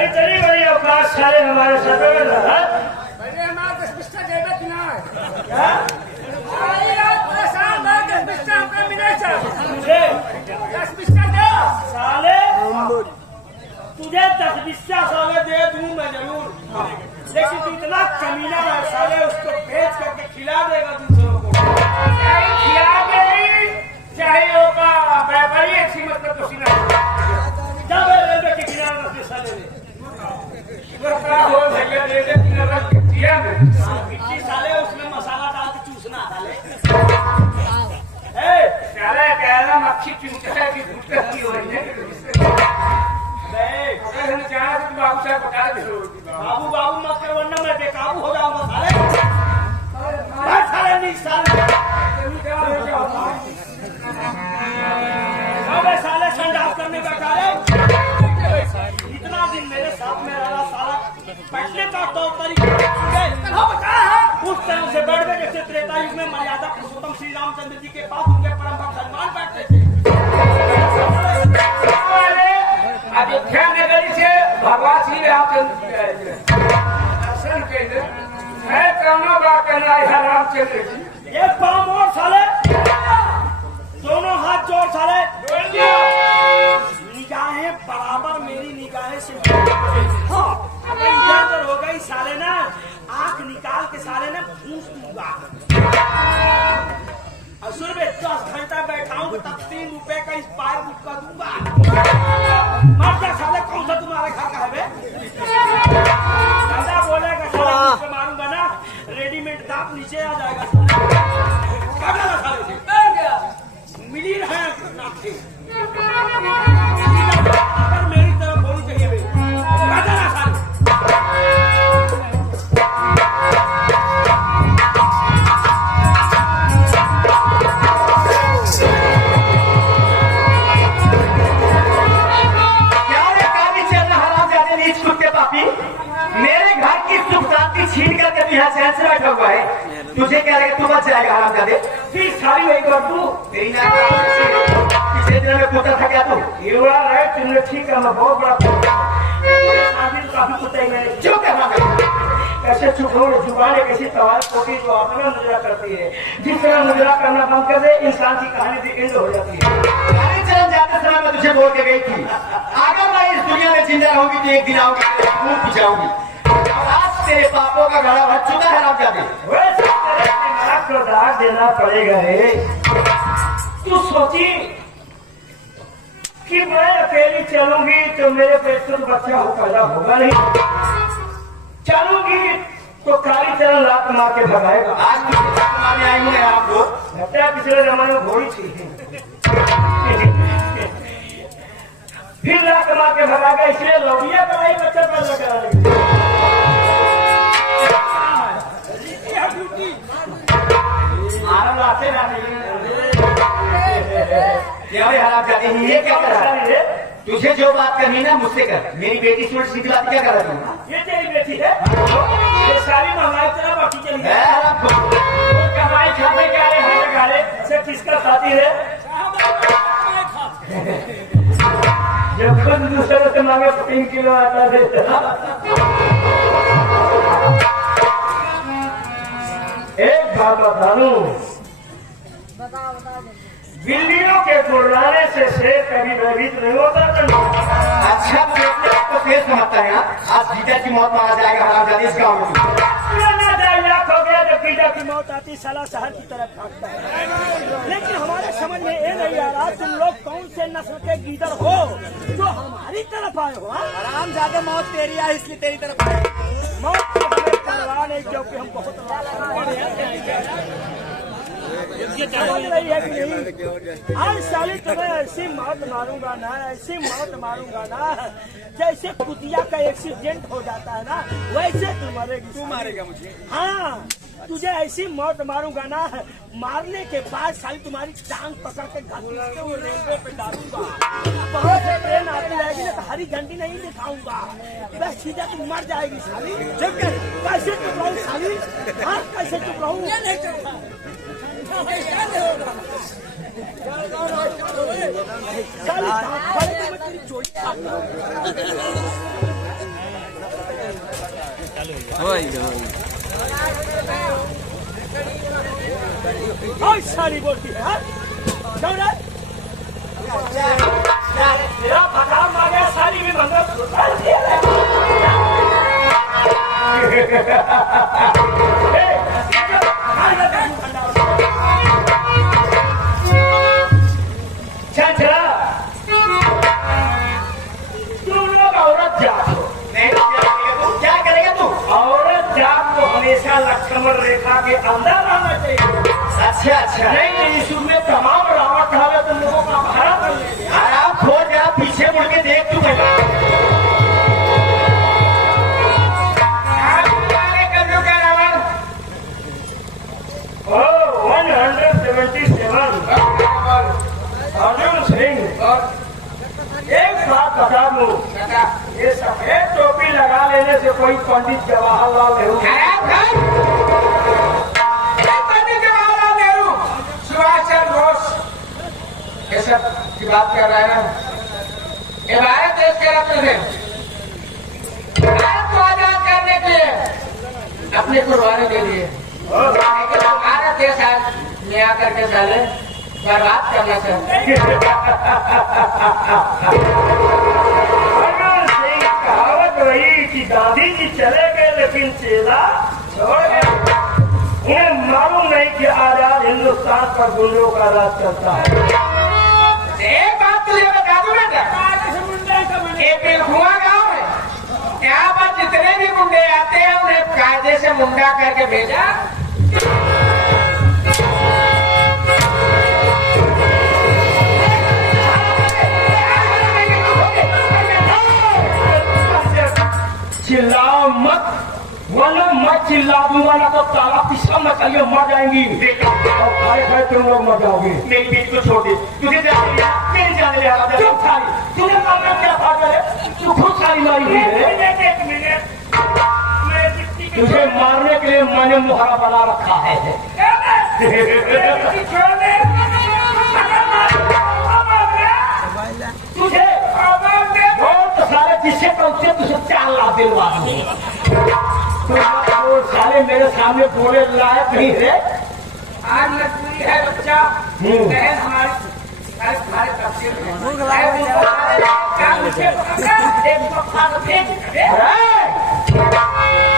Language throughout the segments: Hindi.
भाई चली बड़ी अवकाश सारे हमारे साथ में लगा। पहले हमारा 10 बिस्सा देवे कि ना क्या? आई रात परेशान है 10 बिस्सा हमको मिले था। मुझे 10 बिस्सा दे साले तुझे 10 बिस्सा साले दे दूं मैं जरूर, लेकिन तू इतना कमीना है साले, उसको बेच करके खिला देगा दूसरों को। चाहे खिला दे चाहे होगा व्यापारी ऐसी मतलब कुछ नहीं। जब रेलवे के किनारे रखते साले ने वो क्या हो भैया दे दे कि रख दिया मैं मिट्टी साले उसमें मसाला डाल के चूसना साले। साला कहना मक्खी चूसता है कि भूत की हो रही है। नहीं हम चाहे तो बाबू साहब बता दे बाबू बाबू मत कर वरना मैं बेकाबू हो जाऊंगा साले। साले नहीं साले अबे साले संडास करने बैठा रे। इतना दिन मेरे साथ में रहा साला, बैठने का तौर तरीका उस टाइम से बैठ गए जैसे त्रेता युग में मर्यादा पुरुषोत्तम श्री रामचंद्र जी के पास उनके परम भक्त हनुमान बैठते थे। अयोध्या नगरी से भगवान श्री रामचंद्र जी आए थे दर्शन के लिए। मैं कौनो बात करना है रामचंद्र जी एक पाँव और साले, दोनों हाथ जोड़ साले, निगाहें बराबर मेरी निगाहें से। हाँ अगर इधर हो गई साले ना, आंख निकाल के साले ना फूंस दूंगा। असुर में 10 घंटा बैठाऊं तब 3 रुपए का स्पायर बुक कर दूंगा। मारता साले कौन सा तुम्हारे घर का है बे? दादा बोलेगा साले मुझको मारूंगा ना, रेडीमेड दांत नीचे आ जाएगा। मिली रहे नाथे पर मेरी तरफ होनी चाहिए बे। राजा ना साले मेरे घर की सुख शांति छीन करके तू यहाँ शहर से बैठा हुआ है। तुझे क्या लगे तू बच जाएगा हराम जादे? फिर सारी वही कर तू तेरी ना पिछले दिन में पूछा था क्या तू? हिरवा रहे तुमने ठीक है, मैं बहुत बड़ा आदमी तो काफी कुत्ते गए। क्यों करना कैसे चुप हो जुबान एक ऐसी तवार होगी जो अपना मुजरा करती है। जिस तरह मुजरा करना बंद कर दे इंसान की कहानी भी एंड हो जाती है। गाड़ी चलन जाते समय मैं तुझे बोल के गई थी अगर मैं इस दुनिया में जिंदा रहूंगी तो एक दिन आऊंगी मुंह जाऊंगी। आज तेरे पापों का घड़ा भर चुका है राम जादे। दिमाग को दाग देना पड़ेगा रे। तू सोची कि मैं अकेली चलूंगी तो मेरे पेट से बच्चा हो पैदा होगा नहीं, चलूंगी तो काली चरण लात मार के भगाएगा। आज तुम्हारे आई हूँ आपको बच्चा पिछले जमाने में घोड़ी थी, फिर लात मार के भगाएगा, इसलिए लौड़िया कमाई बच्चा पैदा करा। हराम जाते हैं ये क्या कर रहा है? तुझे जो बात करनी ना मुझसे कर। मेरी बेटी सूट सिखला क्या कर रहा है? ये तेरी बेटी है, ये सारी महंगाई तेरा बाकी चली है। कमाई खाते क्या रे से किसका खाती है? जो खुद दूसरे से मांगे 3 किलो आटा देता। एक बात बता दूं, बिल्लियों के गुर्राने से शेर कभी भयभीत नहीं होता। अच्छा तू अपने आप को शेर समझता है ना? आज गीता की मौत मारा जाएगा हराम जादे इस गाँव में। लाख हो गया जब गीता की मौत आती साला शहर की तरफ भागता है। लेकिन हमारे समझ में ये नहीं आ रहा तुम लोग कौन से नस्ल के गीदड़ हो जो हमारी तरफ आए हो? आराम जाके मौत तेरी आई इसलिए तेरी तरफ आए। मौत को हमें परवाह नहीं क्योंकि हम बहुत समझ रही है कि नहीं। आज साली तुम्हें ऐसी मौत मारूंगा ना, ऐसी मौत मारूंगा ना जैसे कुतिया का एक्सीडेंट हो जाता है ना वैसे तू मरेगी। तू मारेगा मुझे? हाँ तुझे ऐसी मौत मारूंगा ना, मारने के बाद साली तुम्हारी टांग पकड़ के घसीट के वो रेलवे पे डालूंगा। बहुत से ट्रेन आती रहेगी ना तो हरी झंडी नहीं दिखाऊंगा, बस सीधा तू मर जाएगी साली। कैसे चुप रहूं साली? हाँ कैसे चुप रहूं? साली और सारी बोलती है हाँ? क्यों रे? तेरा पता मांगे सारी भी बंदा चंचला तुम लोग औरत जात हो क्या करेगा तू? औरत जात को हमेशा लक्ष्मण रेखा के अंदर रहना चाहिए। अच्छा अच्छा, नहीं तो इस युग में तमाम रावत है तुम लोगों का भाड़ा कर ले आराम खोल जरा पीछे मुड़ के देख तू पहले। Oh, 177 अर्जुन सिंह। एक बात बता दूं, ये सफेद टोपी लगा लेने से कोई पंडित जवाहरलाल नेहरू सुभाष चंद्र बोस ये सब की बात कर रहे हैं। ये भारत देश के रत्न थे। भारत को आजाद करने के लिए अपनी कुर्बानी के लिए, लेकिन भारत देश आज में आकर के साले बर्बाद करना चाहते हैं। कहावत रही कि गांधी जी चले गए लेकिन चेला छोड़ गए। उन्हें मालूम नहीं कि आजाद हिंदुस्तान पर गुंडों का राज चलता है। एक बात तुझे बता दूं बेटा, ये पिलखुआ गाँव है, यहाँ पर जितने भी गुंडे आते हैं उन्हें कायदे से मुंडा करके भेजा। चिल्लाओ मत, वरना मत चिल्ला दूंगा ना तो ताला पिछला मचाइए मर जाएंगी। और खाए खाए तुम लोग मर जाओगे। मेरी बीच को छोड़ दे, तुझे जाने दिया, मेरी जाने दिया। चुप सारी, तूने काम क्या भाग रहे? तू खुद सारी मारी हुई है। एक मिनट तुझे मारने के लिए मैंने मुहरा बना रखा है। तुझे बहुत सारे जिससे पहुंचे तुझे 4 लाख दिलवा दूंगा। तो सारे मेरे सामने बोले लायक नहीं है। आज मजबूरी है बच्चा, बहन हमारी हमारे तफसील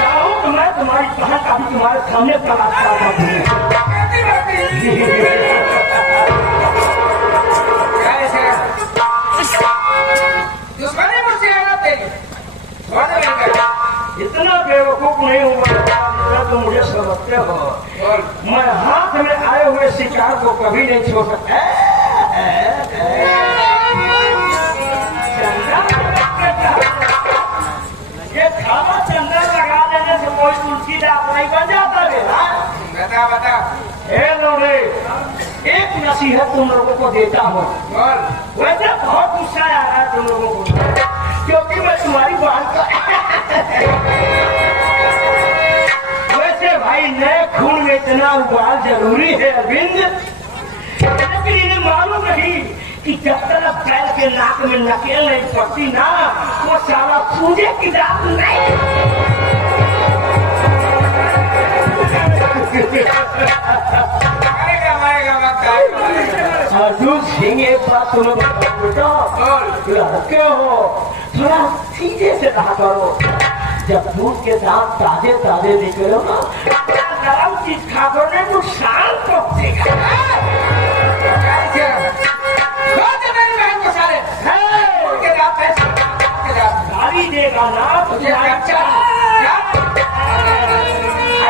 चाहूँ तो मैं तुम्हारी बहन का भी तुम्हारे सामने तलाश इतना बेवकूफ नहीं हुआ तो मुझे समझते हो। मैं हाथ में आए हुए शिकार को कभी नहीं छोड़ सकता। ये खाना चंदा लगा देने से कोई तुलसीदास नहीं बन जाता बेटा। बता बता। रे एक नसीहत तुम लोगों को देता हूँ। वैसे बहुत गुस्सा आ रहा है तुम लोगों को, क्योंकि मैं तुम्हारी बात का वैसे भाई नए खून में इतना उबाल जरूरी है अरविंद, लेकिन इन्हें मालूम नहीं कि जब तक बैल के नाक में नकेल नहीं पड़ती ना वो साला सूझे की दात नहीं। अर्जुन सिंह एक बात तुम्हें लड़के हो थोड़ा सीधे से कहा करो। जब दूध के दांत ताजे ताजे निकलो ना गरम चीज खा करो ना नुकसान पहुंचेगा। गाली देगा ना तुझे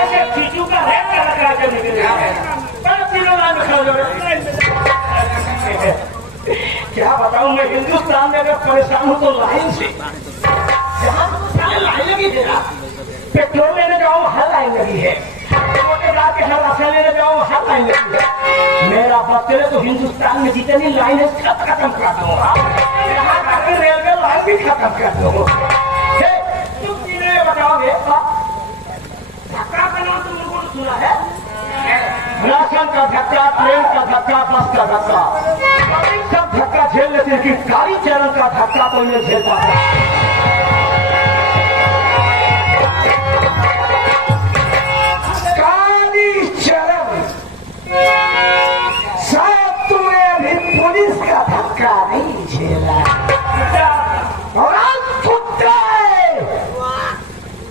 ऐसे खींचू का है लगा के निकलेगा। क्या बताऊं मैं हिंदुस्तान में अगर परेशान हूं तो लाइन से लाइन लगी है। पेट्रोल लेने जाओ हर लाइन लगी है, जाके हर राशन लेने जाओ हर लाइन लगी है। मेरा बदले तो हिंदुस्तान में जितनी लाइन है सब खत्म कर दूंगा। रेलवे लाइन भी खत्म कर दूंगा। तुम चीजें बताओगे धक्का का नाम तुम लोगों ने सुना है? राशन का धक्का, ट्रेन का धक्का, बस का धक्का, सब धक्का झेल लेते हैं कि काली चरण का धक्का कोई नहीं झेल पाता।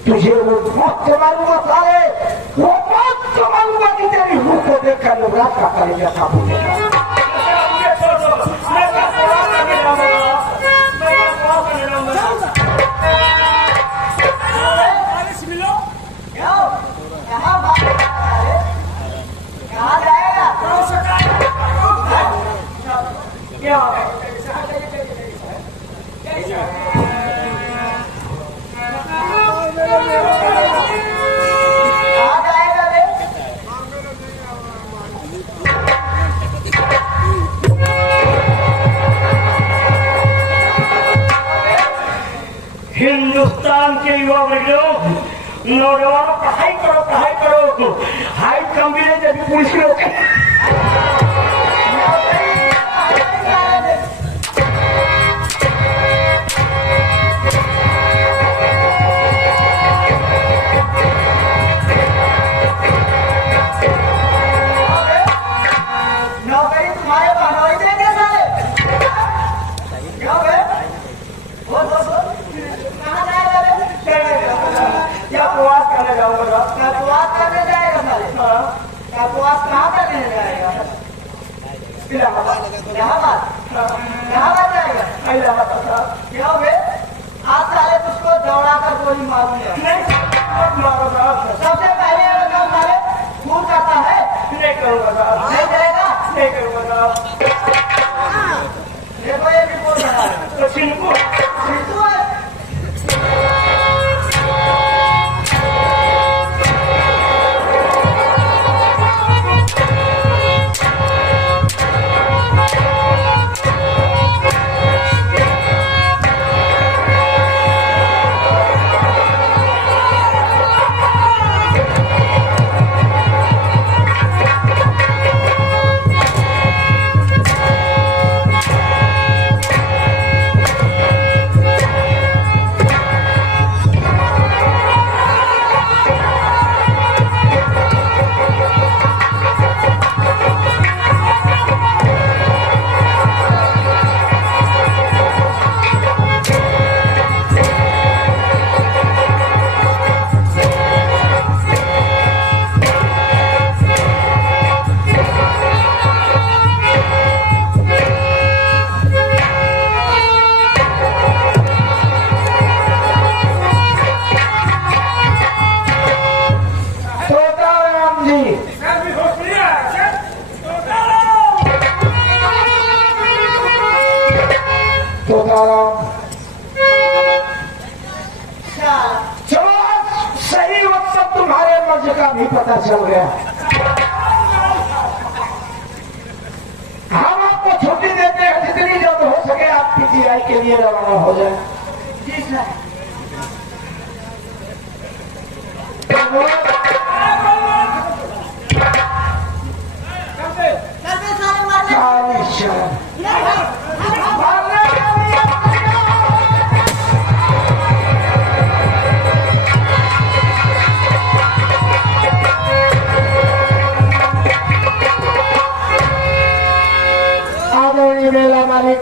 तुझे वो बहुत मारूंगा साले, वो बहुत मारूंगा कि तेरी रूह को देखकर लोग रात का करेगा था भूलेगा। मुझे छोड़ दो, मैं क्या सेवा करने जाऊंगा, मैं क्या सेवा करने जाऊंगा। मिलो कहाँ जाएगा? क्या कहाँ जाएगा रे? हिंदुस्तान के युवा लोग, नौजवानों पढ़ाई करो, हाई कम भी नहीं जब पुलिस में नौकरी तुम्हारे बहनोई देंगे साले। क्यों बे? बोल। कहाँ जाएगा रे? क्या प्रवास करने जाऊंगा। कल्पवास करने जाएगा साले। कल्पवास कहाँ करने जाएगा? इलाहाबाद जाएगा। क्यों बे? आज साले तुझको दौड़ा कर गोली मारूंगा। सबसे पहले ये बताओ साले, खून करता है? नहीं करूंगा साहब, नहीं करेगा? नहीं करूंगा साहब। देखो ये रिपोर्ट बना है। तो सिंकू सिद्धू है। चलो सही वक्त पर तुम्हारे मर्ज का भी पता चल गया। हम आपको छुट्टी देते हैं, जितनी जल्द हो सके आप पीटीआई के लिए रवाना हो जाए। जी सर। करते सारे मारने। सारी शर्म आदरणीय मेला मालिक,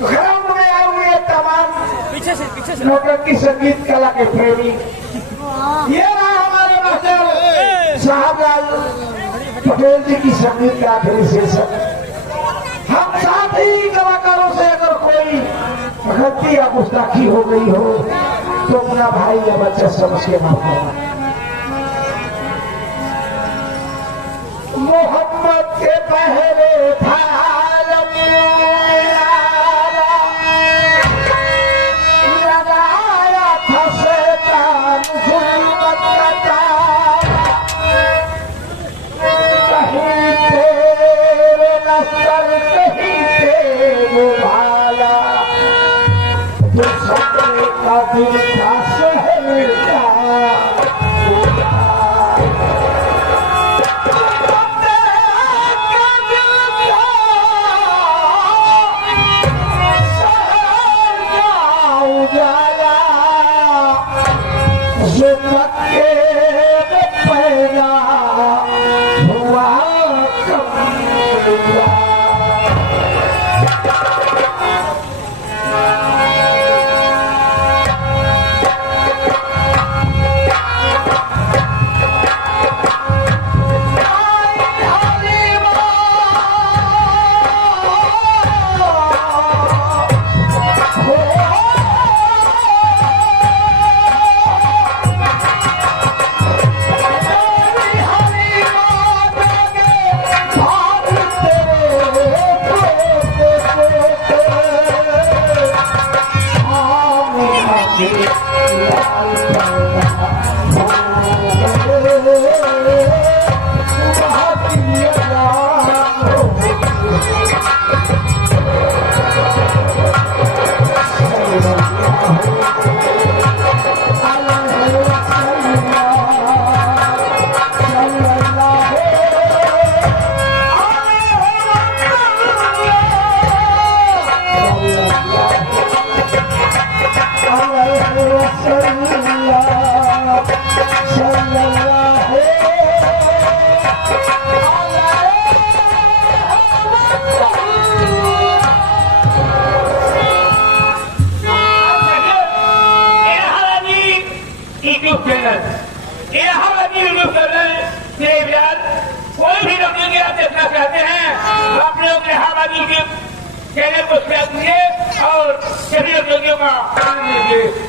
ग्राउंड में आए हुए तमाम पीछे से नौटंकी संगीत कला के प्रेमी, ये रहा हमारे मास्टर साहबलाल पटेल जी की संगीत का एप्रिसिएशन। हम साथ ही कलाकारों से अगर कोई गलती या गुस्ताखी हो गई हो तो अपना भाई या बच्चा समझ के माफ करना। मोहम्मद के पहले था लगाया था शैतान जुल्मत का तारा, कहीं तेरे नस्तर कहीं तेरे भाला, जो सपने का दिल था शहर का कोई भी डॉक्टर की आप देखना चाहते हैं तो आप लोग इलाहाबादी के चैनल को सब्सक्राइब कीजिए और सभी डॉक्टरों का